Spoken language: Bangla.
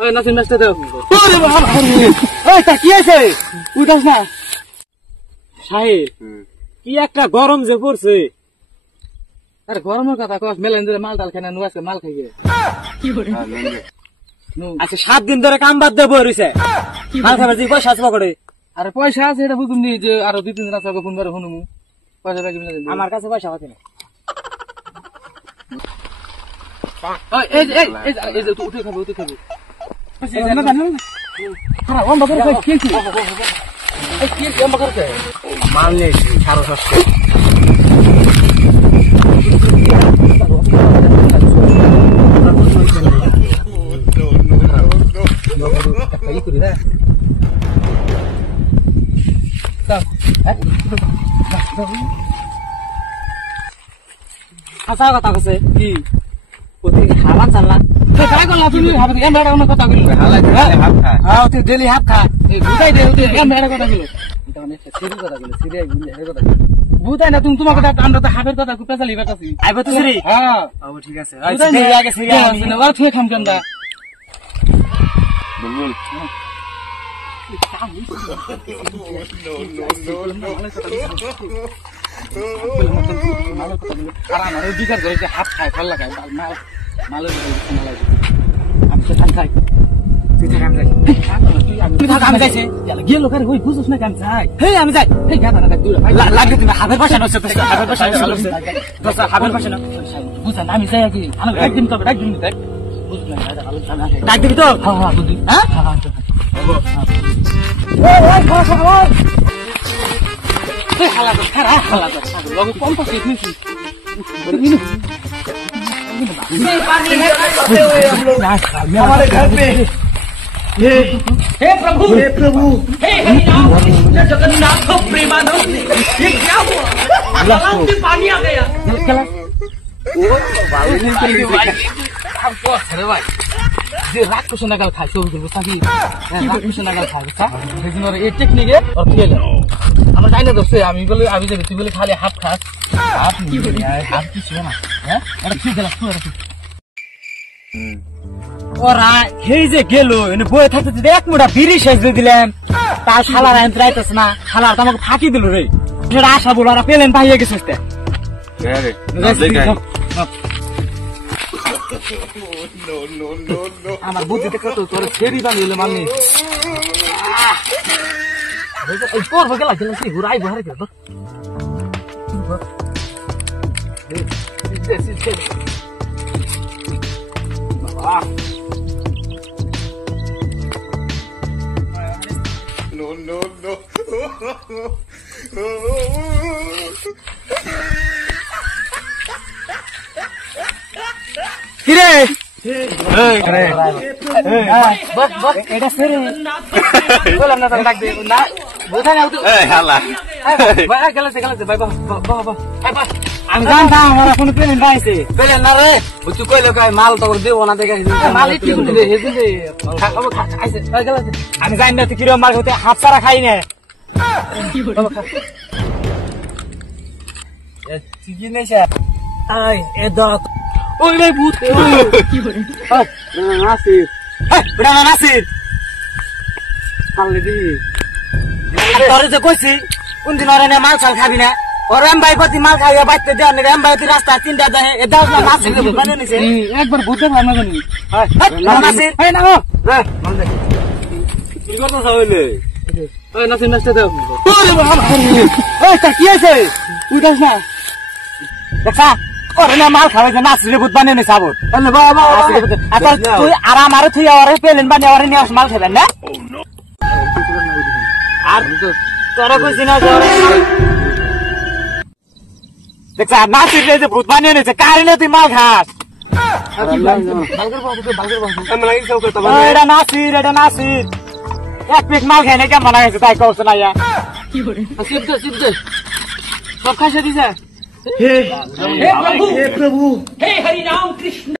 ওই নাসির নাচতে দাও। ওরে বাবা ওই তা কি আছে উঠাস না সাহেব কি একটা গরম যে পড়ছে আরে গরমের কথা কস মেলেন ধরে মাল ডাল খানা নুয়াছে মাল খাইয়ে কি করে আচ্ছা 7 দিন ধরে কাম বাদ দেবো রইছে মাল খাবার যে পয়সা আছে পকেটে আরে পয়সা আছে এটা বুঝুমনি যে আরো 2-3 দিন আছে ফোন করে শুনুমু পয়সা বাকি মিলে দেন আমার কাছে পয়সা আছে না এই এই এই এই তুই উঠে খাবো না না হ্যাঁ ওম বাবা কি কি এই কি ওম বাবা করে মাল নেই 750 Kayak gitu deh. Asal kata aku sih, di putih halan salah. Saya kalau langsung ni, habis kan ada orang kata gitu. Halan, hap kah? Ah, itu daily hap kah? Bukan dia, kan ada kata gitu. Kita ni serius kata gitu, serius gini, serius kata gitu. Bukan na তুমি তোমাকে আমরা তো হাফের কথা কুপা চালিবা কাছি আইবা তো সরি হ্যাঁ ও ঠিক আছে আচ্ছা এই আগে সরি আমি না তুই খাম কেন দা বুলবুল আমার বিচার করে যে হাত খায় ভাল লাগায় মাল মালের আমি তো খান খাই তুই থাক আমি যাই তুই থাক আমি যাইছে গিয়ে লোকের ওই বুঝছ না কেন যাই হে আমি যাই হে গাদা না দূর লাগে তুমি হাফের পাশে নষ্ট তো হাফের পাশে নষ্ট তো হাফের পাশে না বুঝছ না আমি যাই কি আমি একদিন তো একদিন দেখ বুঝছ না ডাক দিবি তো হ্যাঁ হ্যাঁ বুঝি হ্যাঁ হ্যাঁ ওই খাওয়া এই হালা খারা হালা লোক কম তো শিখছি हमारे घर पे हे प्रभु हे हरिनाम कृष्ण जगन्नाथ प्रेमानंद ये क्या हुआ तालाब में पानी आ गया हमको अरे भाई যে রাগ কুশন নাগাল খায় সব গুলো সাকি রাগ কুশন নাগাল খায় বুঝছা সেদিন ওর এই টেকনিকে আর ফেলে আমরা জানি না দোস্তে আমি বলে আমি যে তুই বলে খালি হাফ খাস হাফ কি বলি হাফ কি ছিল না হ্যাঁ এটা ঠিক গেল ওরা এই যে গেল এনে বয়ে থাকতে যদি এক মুঠা বিড়ি শেষ দিয়ে দিলেন তার শালার আইন রাইতেছ না শালার তো আমাকে ফাঁকি দিল রে সেটা আশা বলো ওরা পেলেন পাইয়ে গেছে আমার বুদ্ধিতে কত তোর ছেড়ি বানিয়ে মাননি পড়বো গেলা গেল সে ঘুরাই বহারে গেল No. কিরে বস এটা সেরে বললাম না ডাক দে না বোঝা না তুই এই হালা ভাই গেলছে ভাই বাবা আমি জানতাম আমার কোনো প্লেন রাইছে প্লেন না রে তুই কইলো কই মাল তো দেব না দেখে মাল কি দিলে হেজে খাবো খাইছে ভাই গেলছে আমি জানি না তুই কিরকম মাল হতে হাত সারা খাই না কি বলবো এ কি নেছে আই এ দত ওই রে ভূত কি করে নাসির বড়া নাসির আলে দি তোরে যে কইছি কোন দিন আরে না মাল চাল খাবি না ওরাম ভাই প্রতি মাল খাইয়া বাইতে দেন রাম ভাই তুই রাস্তা তিনটা যায় এ দাও না নাসির বানে নিছে একবার ভূতে ভালো জানি নাসির এই না রে মাল দে কি করছ হইলে ওই নাসির নাচতে দাও ওরে বাবা ওই তা কি আছে উঠাস না দেখা ওরে না মাল খাওয়াই যে নাসিরে ভূত বানিয়ে নিছে আবার আরে বাবা আচ্ছা তুই আরাম আরে তুই আরে পেলেন বানিয়ে আরে নিয়ে মাল খাবেন না আর তোরা কইছিস না দেখছা নাসিরে যে ভূত বানিয়ে নিছে কারণে তুই মাল খাস এটা নাসির এক পিক মাল খাই না কেমন গেছে তাই কৌশ না সব খাইছে দিছে हे प्रभु हे हरि राम कृष्ण